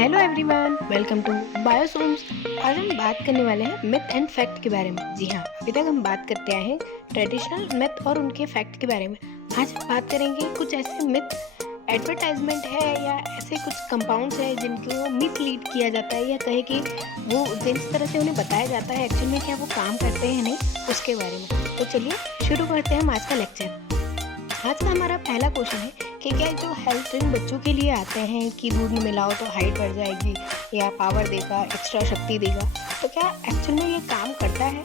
Hello everyone, welcome to Biosomes. आज हम बात करने वाले हैं मिथ एंड फैक्ट के बारे में। जी हाँ, अभी तक हम बात करते आए हैं ट्रेडिशनल मिथ और उनके फैक्ट के बारे में। आज हम बात करेंगे कुछ ऐसे मिथ, एडवर्टाइजमेंट है या ऐसे कुछ कंपाउंड्स हैं जिनको मिथ लीड किया जाता है, या कहे कि वो जिस तरह से उन्हें बताया जाता है एक्चुअली में क्या वो काम करते हैं नहीं, उसके बारे में। तो चलिए शुरू करते हैं हम आज का लेक्चर। आज का हमारा पहला क्वेश्चन है कि क्या जो हेल्थ ड्रिंक बच्चों के लिए आते हैं कि दूध में मिलाओ तो हाइट बढ़ जाएगी या पावर देगा, एक्स्ट्रा शक्ति देगा, तो क्या एक्चुअल में ये काम करता है?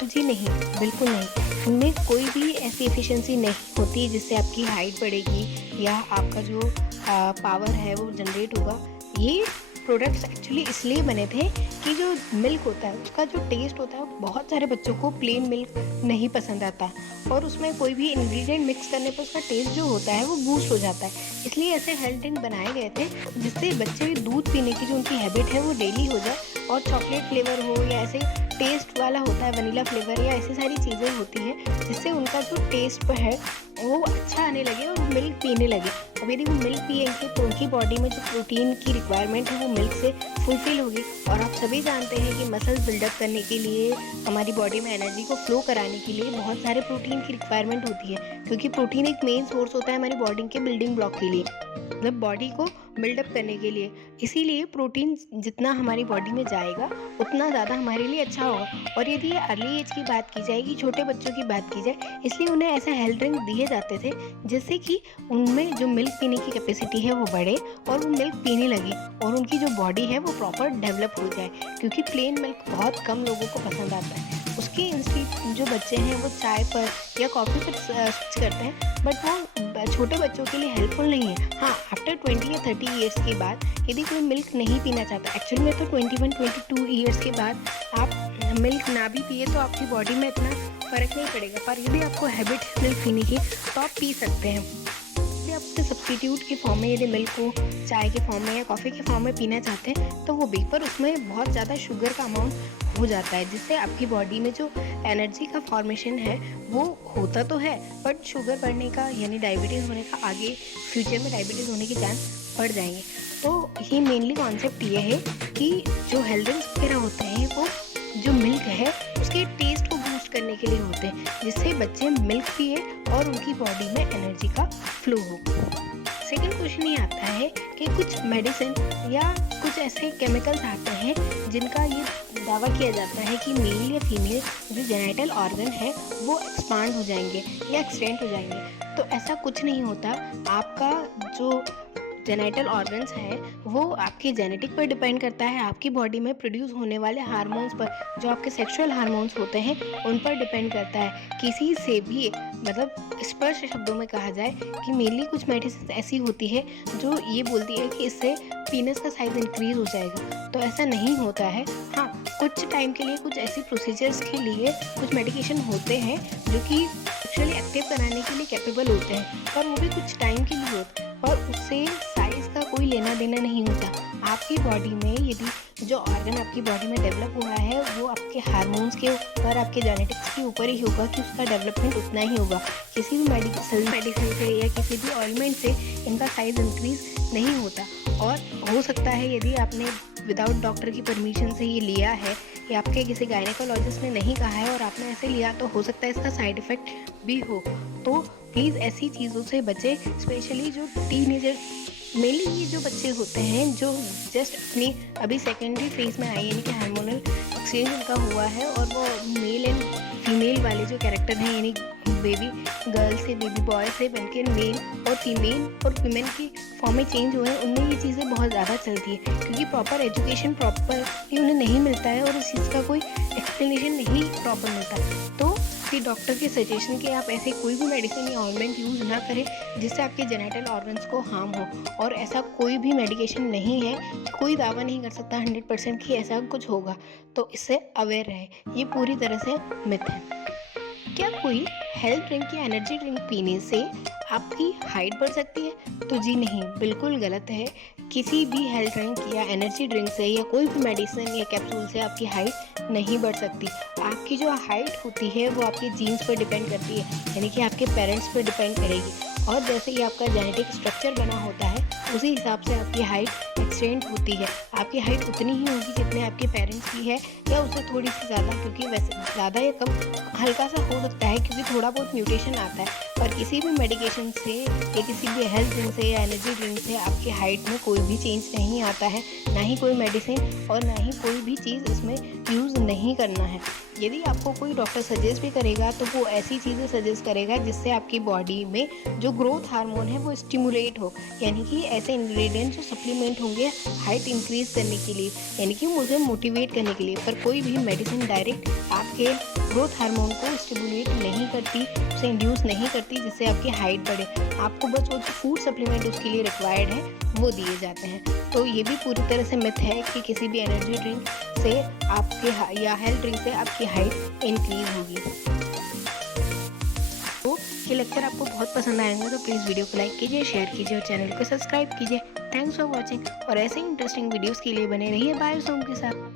तो जी नहीं, बिल्कुल नहीं। उनमें कोई भी ऐसी एफिशिएंसी नहीं होती जिससे आपकी हाइट बढ़ेगी या आपका जो पावर है वो जनरेट होगा। ये प्रोडक्ट्स एक्चुअली इसलिए बने थे कि जो मिल्क होता है उसका जो टेस्ट होता है, बहुत सारे बच्चों को प्लेन मिल्क नहीं पसंद आता और उसमें कोई भी इंग्रेडिएंट मिक्स करने पर उसका टेस्ट जो होता है वो बूस्ट हो जाता है। इसलिए ऐसे हेल्थ ड्रिंक बनाए गए थे जिससे बच्चे दूध पीने की जो उनकी हैबिट है वो डेली हो जाए, और चॉकलेट फ्लेवर हो या ऐसे टेस्ट वाला होता है वनीला फ्लेवर या ऐसी सारी चीज़ें होती हैं जिससे उनका जो टेस्ट है वो अच्छा आने लगे और मिल्क पीने लगे। अब यदि वो मिल्क पिएंगे तो उनकी बॉडी में जो प्रोटीन की रिक्वायरमेंट है वो मिल्क से फुलफिल होगी। और आप सभी जानते हैं कि मसल्स बिल्डअप करने के लिए, हमारी बॉडी में एनर्जी को फ्लो कराने के लिए बहुत सारे प्रोटीन की रिक्वायरमेंट होती है, क्योंकि प्रोटीन एक मेन सोर्स होता है हमारी बॉडी के बिल्डिंग ब्लॉक के लिए, मतलब बॉडी को बिल्डअप करने के लिए। इसीलिए प्रोटीन जितना हमारी बॉडी में जाएगा उतना ज़्यादा हमारे लिए अच्छा होगा। और यदि ये अर्ली एज की बात की जाएगी, छोटे बच्चों की बात की जाए, इसलिए उन्हें ऐसे हेल्थ ड्रिंक दिए जाते थे जिससे कि उनमें जो मिल्क पीने की कैपेसिटी है वो बढ़े और वो मिल्क पीने लगे और उनकी जो बॉडी है वो प्रॉपर डेवलप हो जाए, क्योंकि प्लेन मिल्क बहुत कम लोगों को पसंद आता है। उसके इंस्टेड जो बच्चे हैं वो चाय पर या कॉफ़ी पर स्विच करते हैं, बट वो छोटे बच्चों के लिए हेल्पफुल नहीं है। हाँ, आफ्टर 20 या 30 ईयर्स के बाद यदि कोई मिल्क नहीं पीना चाहता, एक्चुअली में तो 21-22 ईयर्स के बाद आप मिल्क ना भी पिए तो आपकी बॉडी में इतना फ़र्क नहीं पड़ेगा, पर यदि आपको हैबिट है मिल्क पीने की तो आप पी सकते हैं। यदि आप उसके सब्स्टिट्यूट के फॉर्म में यदि मिल्क को चाय के फॉर्म में या कॉफ़ी के फॉर्म में पीना चाहते हैं तो वो भी, पर उसमें बहुत ज़्यादा शुगर का अमाउंट हो जाता है, जिससे आपकी बॉडी में जो एनर्जी का फॉर्मेशन है वो होता तो है, बट शुगर बढ़ने का यानी डायबिटीज़ होने का, आगे फ्यूचर में डायबिटीज़ होने के चांस बढ़ जाएंगे। तो ये मेनली कॉन्सेप्ट ये है कि जो हेल्थ ड्रिंक्स वगैरह होते हैं वो जो मिल्क है उसके टेस्ट को बूस्ट करने के लिए होते हैं, जिससे बच्चे मिल्क पिए और उनकी बॉडी में एनर्जी का फ्लो हो। सेकेंड क्वेश्चन ये आता है कि कुछ मेडिसिन या कुछ ऐसे केमिकल्स आते हैं जिनका ये दावा किया जाता है कि मेल या फीमेल जो जेनिटल ऑर्गन है वो एक्सपांड हो जाएंगे या एक्सटेंड हो जाएंगे। तो ऐसा कुछ नहीं होता। आपका जो जेनिटल ऑर्गन्स हैं वो आपके जेनेटिक पर डिपेंड करता है, आपकी बॉडी में प्रोड्यूस होने वाले हार्मोन्स पर, जो आपके सेक्सुअल हार्मोन्स होते हैं उन पर डिपेंड करता है। किसी से भी, मतलब स्पष्ट शब्दों में कहा जाए कि मेनली कुछ मेडिसिन ऐसी होती है जो ये बोलती है कि इससे पीनस का साइज इंक्रीज हो जाएगा, तो ऐसा नहीं होता है। हाँ, कुछ टाइम के लिए कुछ ऐसी प्रोसीजर्स के लिए कुछ मेडिकेशन होते हैं जो कि सेक्सुअली एक्टिव कराने के लिए कैपेबल होते हैं, पर वो भी कुछ टाइम के लिए होते हैं, और उससे साइज़ का कोई लेना देना नहीं होता। आपकी बॉडी में यदि जो ऑर्गन आपकी बॉडी में डेवलप हुआ है वो आपके हार्मोन्स के ऊपर, आपके जेनेटिक्स के ऊपर ही होगा कि उसका डेवलपमेंट उतना ही होगा। किसी भी मेडिसिन से या किसी भी ऑइलमेंट से इनका साइज़ इंक्रीज नहीं होता। और हो सकता है यदि आपने विदाउट डॉक्टर की परमिशन से ये लिया है या आपके किसी गायनेकोलॉजिस्ट ने नहीं कहा है और आपने ऐसे लिया, तो हो सकता है इसका साइड इफ़ेक्ट भी हो। तो प्लीज़ ऐसी चीज़ों से बचें, स्पेशली जो टीनेजर्स, मेनली ये जो बच्चे होते हैं जो जस्ट अपनी अभी सेकेंडरी फेज में आए, यानी कि हार्मोनल एक्सचेंज उनका हुआ है और वो मेल एंड फीमेल वाले जो कैरेक्टर हैं, यानी बेबी गर्ल से बेबी बॉय से बनकर मेल और फीमेल और विमेन की फॉर्म में चेंज हुए हैं, उनमें ये चीज़ें बहुत ज़्यादा चलती है, क्योंकि प्रॉपर एजुकेशन प्रॉपर उन्हें नहीं मिलता है और उस चीज़ का कोई एक्सप्लेनेशन नहीं प्रॉपर मिलता। तो कि डॉक्टर के सजेशन के आप ऐसे कोई भी मेडिसिन या ऑइंटमेंट यूज़ ना करें जिससे आपके जेनिटल ऑर्गन्स को हार्म हो। और ऐसा कोई भी मेडिकेशन नहीं है, कोई दावा नहीं कर सकता 100% कि ऐसा कुछ होगा, तो इससे अवेयर रहे। ये पूरी तरह से मिथ है। क्या कोई हेल्थ ड्रिंक या एनर्जी ड्रिंक पीने से आपकी हाइट बढ़ सकती है? तो जी नहीं, बिल्कुल गलत है। किसी भी हेल्थ ड्रिंक या एनर्जी ड्रिंक से या कोई भी मेडिसिन या कैप्सूल से आपकी हाइट नहीं बढ़ सकती। आपकी जो हाइट होती है वो आपके जीन्स पर डिपेंड करती है, यानी कि आपके पेरेंट्स पर डिपेंड करेगी। और जैसे ही आपका जेनेटिक स्ट्रक्चर बना होता है उसी हिसाब से आपकी हाइट एक्सटेंड होती है। आपकी हाइट उतनी ही होगी जितने आपके पेरेंट्स की है, या उससे थोड़ी सी ज़्यादा, क्योंकि वैसे ज़्यादा या कम हल्का सा हो सकता है, क्योंकि थोड़ा बहुत म्यूटेशन आता है। पर किसी भी मेडिकेशन से या किसी भी हेल्थ ड्रिंक से या एनर्जी ड्रिंक से आपकी हाइट में कोई भी चेंज नहीं आता है, ना ही कोई मेडिसिन और ना ही कोई भी चीज़ इसमें यूज़ नहीं करना है। यदि आपको कोई डॉक्टर सजेस्ट भी करेगा तो वो ऐसी चीज़ें सजेस्ट करेगा जिससे आपकी बॉडी में जो ग्रोथ हार्मोन है वो स्टिमुलेट हो, यानी कि ऐसे इंग्रेडिएंट जो सप्लीमेंट होंगे हाइट इंक्रीज करने के लिए, यानी कि मुझे मोटिवेट करने के लिए। पर कोई भी मेडिसिन डायरेक्ट आपके ग्रोथ हार्मोन को स्टिमुलेट नहीं करती, उसे इंड्यूस नहीं करती जिससे आपकी हाइट बढ़े। आपको बस वो जो फूड सप्लीमेंट उसके लिए रिक्वायर्ड है वो दिए जाते हैं। तो ये भी पूरी तरह से मिथ है कि किसी भी एनर्जी ड्रिंक से आपके या हेल्थ ड्रिंक से आपकी हाइट इंक्रीज होगी। तो ये लेक्चर आपको बहुत पसंद आएंगे तो प्लीज़ वीडियो को लाइक कीजिए, शेयर कीजिए और चैनल को सब्सक्राइब कीजिए। थैंक्स फॉर वॉचिंग, और ऐसे ही इंटरेस्टिंग वीडियोस के लिए बने रहिए बायोसोम के साथ।